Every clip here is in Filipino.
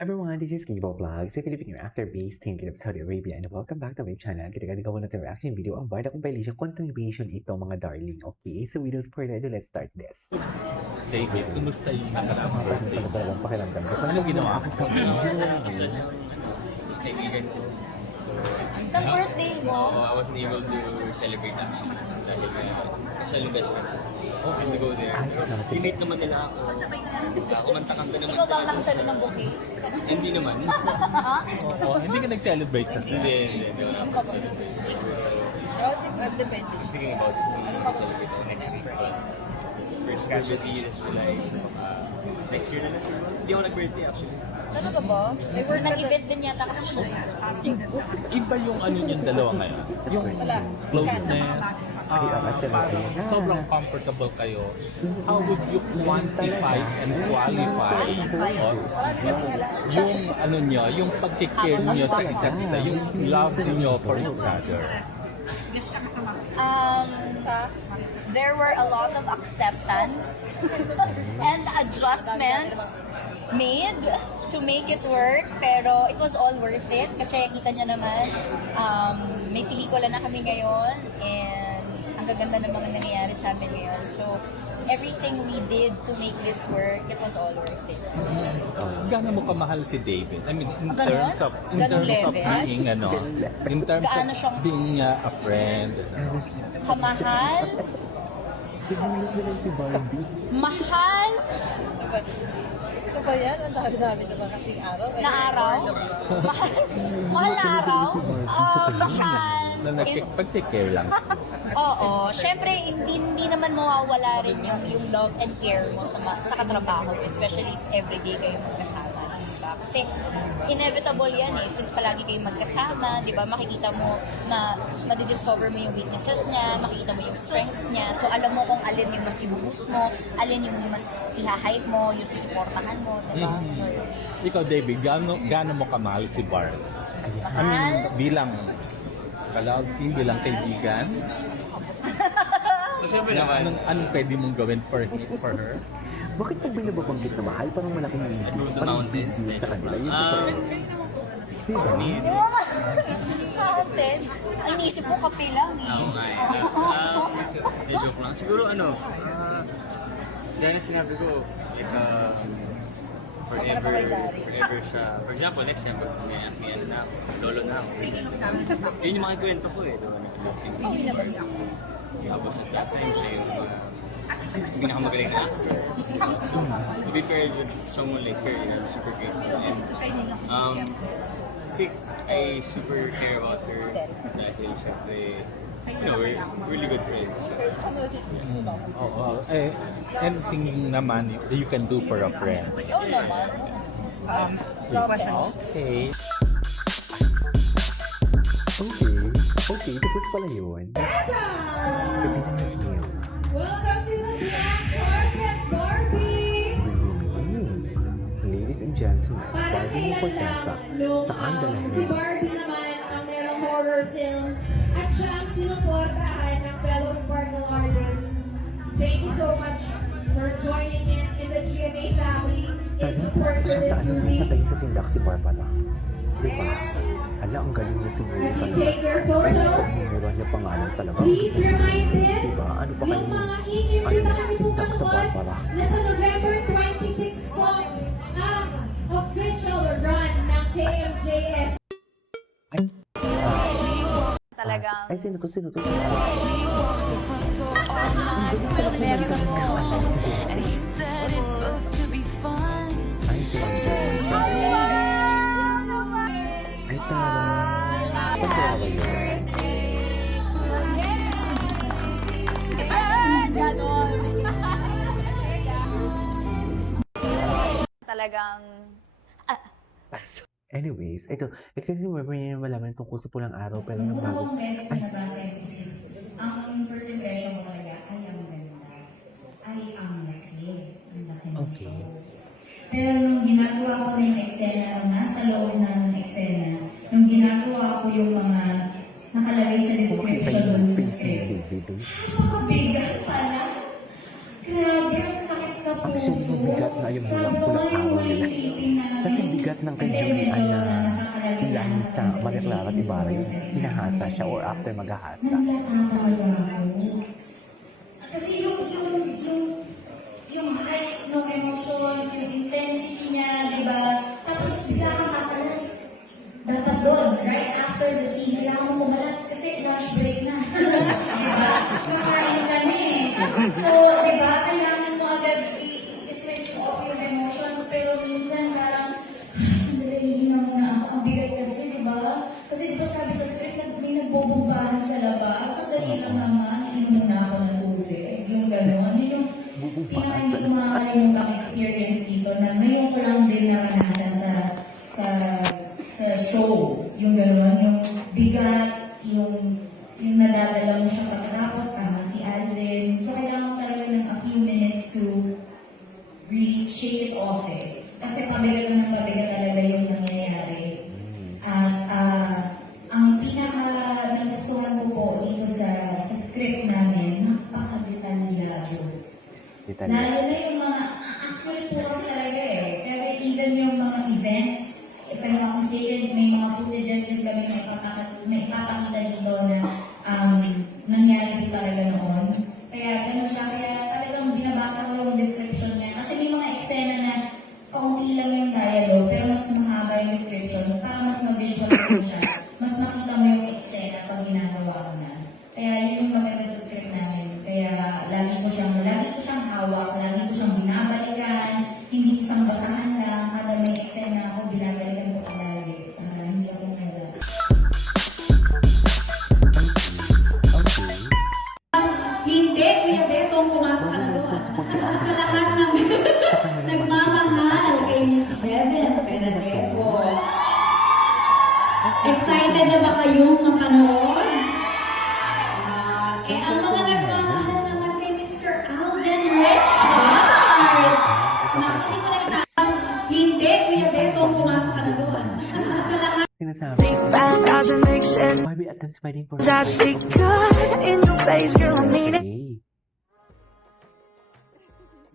Everyone, this is Kibo Vlogs, a Filipino actor-based team of Saudi Arabia, and welcome back to my channel. Kita gawa natin reaction video ang Barda Compilation Continuation ito mga darling. Okay, so without further ado, let's start this. David, kumusta yung nakasama birthday? Talagang pakiramdam ko. Ano ginawa ko sa Kasal yung kaibigan ko. So, Sa birthday mo? I wasn't able to celebrate actually. Dahil kasal yung best friend ko. Okay, to go there. Pinate naman nila ako. Kumanta-kanta naman Ikaw ba ang nakasalo ng bouquet? Hindi naman. Oo, hindi ka nag-celebrate sa Hindi. Wala pa celebrate. Depende. Thinking about it, hindi ko celebrate ako next week. But first birthday is July. So, next year na lang siguro. Hindi ako nag-birthday actually. Talaga ba? Nag-event din yata kasi siya. Iba yung ano yung dalawa ngayon. Yung closeness, parang sobrang comfortable kayo. How would you quantify and qualify yung ano nyo, yung pagkikare nyo sa isa't isa, yung love nyo for each other? There were a lot of acceptance and adjustments made to make it work, pero it was all worth it kasi kita nyo naman, may pelikula na kami ngayon and ang gaganda ng mga nangyayari sa amin ngayon. So, everything we did to make this work, it was all worth it. Gaano mo kamahal si David? I mean, in Ganon? terms of Ganon level? being in terms Gaano of siyang- being a friend. Kamahal, Pinahulog na lang si Barbie. mahal Ito ba yan? Ang dami-dami naman kasing araw. na araw, mahal na araw, mahal. Na pag-take-care lang. Oo, syempre hindi naman mawawala rin yung love and care mo sa katrabaho, especially if everyday kayo magkasama, diba? Kasi inevitable yan since palagi kayo magkasama, diba? Makikita mo madidiscover mo yung weaknesses niya, makikita mo yung strengths niya, so alam mo kung alin yung mas i-boost mo, alin yung mas i-hype mo, yung susuportahan mo, diba? So, Ikaw, David, gaano mo kamahal si Bart? I mean, bilang kalawag team, bilang kaibigan, So, syempre naman, anong pwede mong gawin for her? Bakit pag binababanggit na mahal, parang malaking hindi? through the Parang mountains. big deal sa kanila. Yung totoo. Diba? mountains, ang inisip ko kape lang Oo nga eh. Joke lang. Siguro dahil sinabi ko, like, forever siya. For example, next time, may ano na ako, lolo na ako. Yun yung mga kwento ko eh. Diba? Tapos at that time, siya yung pinakamagaling na actress. So, to be paired with someone like her, I'm super grateful. And I think I super care about her dahil syempre, we're really good friends. Anything naman you can do for a friend. Oo naman. Okay. Okay, tapos pala yun. Gabi na nag-iw. Welcome to the Black Carpet, Barbie! Ladies and gentlemen, Barbie Para Fortesa, saan si dalahin? Barbie naman ang merong horror film at siya ang sinuportahan ng fellow Sparkle artists. Thank you so much for joining in the GMA family in Sana support for siya this sa ano movie. patay sa sindak si Barbara. Diba? Ala, ang galing niya siguro. As you take your Ay, photos, mura niya pangalan talaga. please remind them Diba? Ano pa yung kayo? mga iimbitahan po Sindak sa Barbara. na sa November 26 po ang official run ng KMJS. Talagang Ay, sino to? meron ako. Ay, ay, tara. Pagkakawa yun. Talagang Anyways, ito, excited mo niya malaman tungkol sa pulang araw pero nagbago. Ay, Ang first impression ko talaga, ay ang ganda. Ay ang laki. Ang laki ng Okay. show. Pero nung ginagawa ko na yung eksena, nasa loob na ng eksena, nung ginagawa ko yung mga nakalagay sa description doon sa script, napakabigat pala. Grabe, ang sakit sa puso. Actually, mabigat na yung pulang araw nila. Sabay-waiting namin. Kasi di bigat ng kay Kasi Julian medyo na nasa kalagitnaan ilan ng sa pagdating Maria Clara at Ibarra yung sa kanya. hinahasa siya or after maghahasa. Nagtataka talaga ako. Kasi yung height ng emotions, yung intensity niya, di ba? Tapos bigla kang kakalas. Dapat doon, right after the scene, kailangan mo kumalas kasi lunch break na. Di ba? Makain ka na eh. So, di ba, kailangan mo agad i-switch off yung emotions. Pero minsan parang, sandali, hindi na muna ako. Ang bigat kasi, di ba? Kasi di ba sabi sa script, may nagbubumbahan sa labas. Sandali lang naman, inom muna ako ng tubig. Yung gano'n. Yun yung pinaka hindi ko makakalimutang experience dito na ngayon ko lang din naranasan sa show. Yung gano'n, yung bigat, yung nadadala mo siya pagkatapos, tama si Alden. So, kailangan mo talaga ng a few minutes to really shake it off eh. Kasi pabigat na ng pabigat talaga yung nangyayari. At ang pinaka nagustuhan ko po dito sa script namin, napaka-detalyado. Lalo na yung mga, accurate po kasi talaga eh. Kasi even yung mga events, if I'm not mistaken, may mga footages din kami na ipapakita dito na nangyari po talaga noon. Kaya ganun siya, kaya talagang binabasa ko yung description niya. Kasi may mga eksena na kaunti lang yung dialogue, pero mas mahaba yung description para mas ma-visualize mo siya. Mas makita mo yung eksena pag ginagawa mo na. Kaya yun yung maganda sa script namin. Kaya lagi ko siyang hawak, lagi ko siyang binabalikan, hindi isang basahan lang, kada may eksena ako, binabalikan ko palagi. Para hindi ako nila. Okay. Hindi, Kuya Betong, pumasok ka na doon. Sa lahat ng nagmamahal kay Miss Heaven Pedaleco. Excited na ba kayong mapanood? Ang mga nagmamahal naman kay Mr. Alden Richards. Naku, hindi ko na itasang. Hindi, Kuya Betong, pumasok ka na doon. Sa lahat Sinasabi. That doesn't make sense. Barbie at dance fighting for Just be good in your face, girl. I mean it. Okay.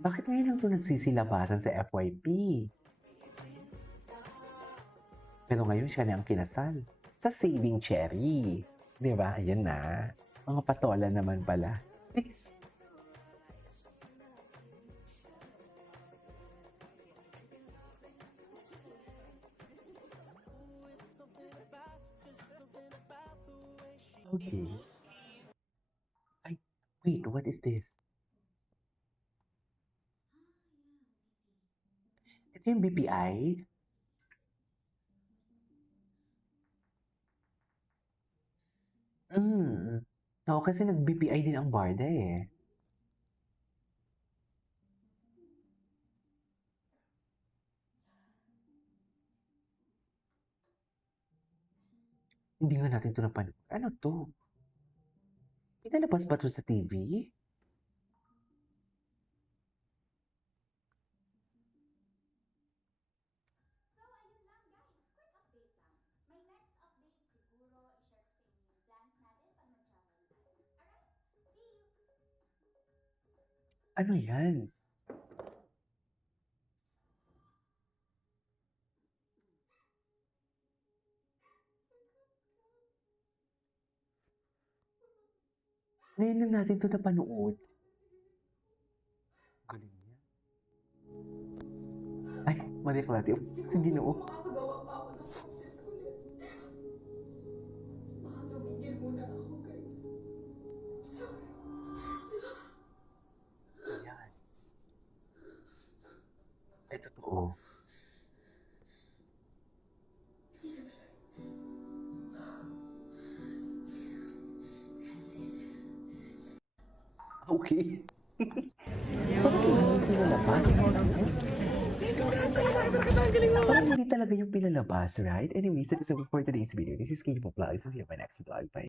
Bakit ngayon lang ito nagsisilabasan sa FYP? Pero ngayon siya na ang kinasal sa Saving Cherry. Di ba? Ayan na. Mga patola naman pala. Nice. Okay. Ay, wait, what is this? Ito yung BPI? Oo, kasi nag-BPI din ang Barda eh. Hindi nga natin ito napanood. Ano to? Pinalabas ba ito sa TV? Ano yan? Ngayon lang natin ito napanood. Galing niya. Ay, Maria Clara. Si Ginoo. Ayan. Ay, totoo. Okay. Bakit hindi pinalabas? Parang hindi talaga yung pinalabas, right? Anyways, that is it for today's video. This is Katie Vlog. See you in my next vlog. Bye.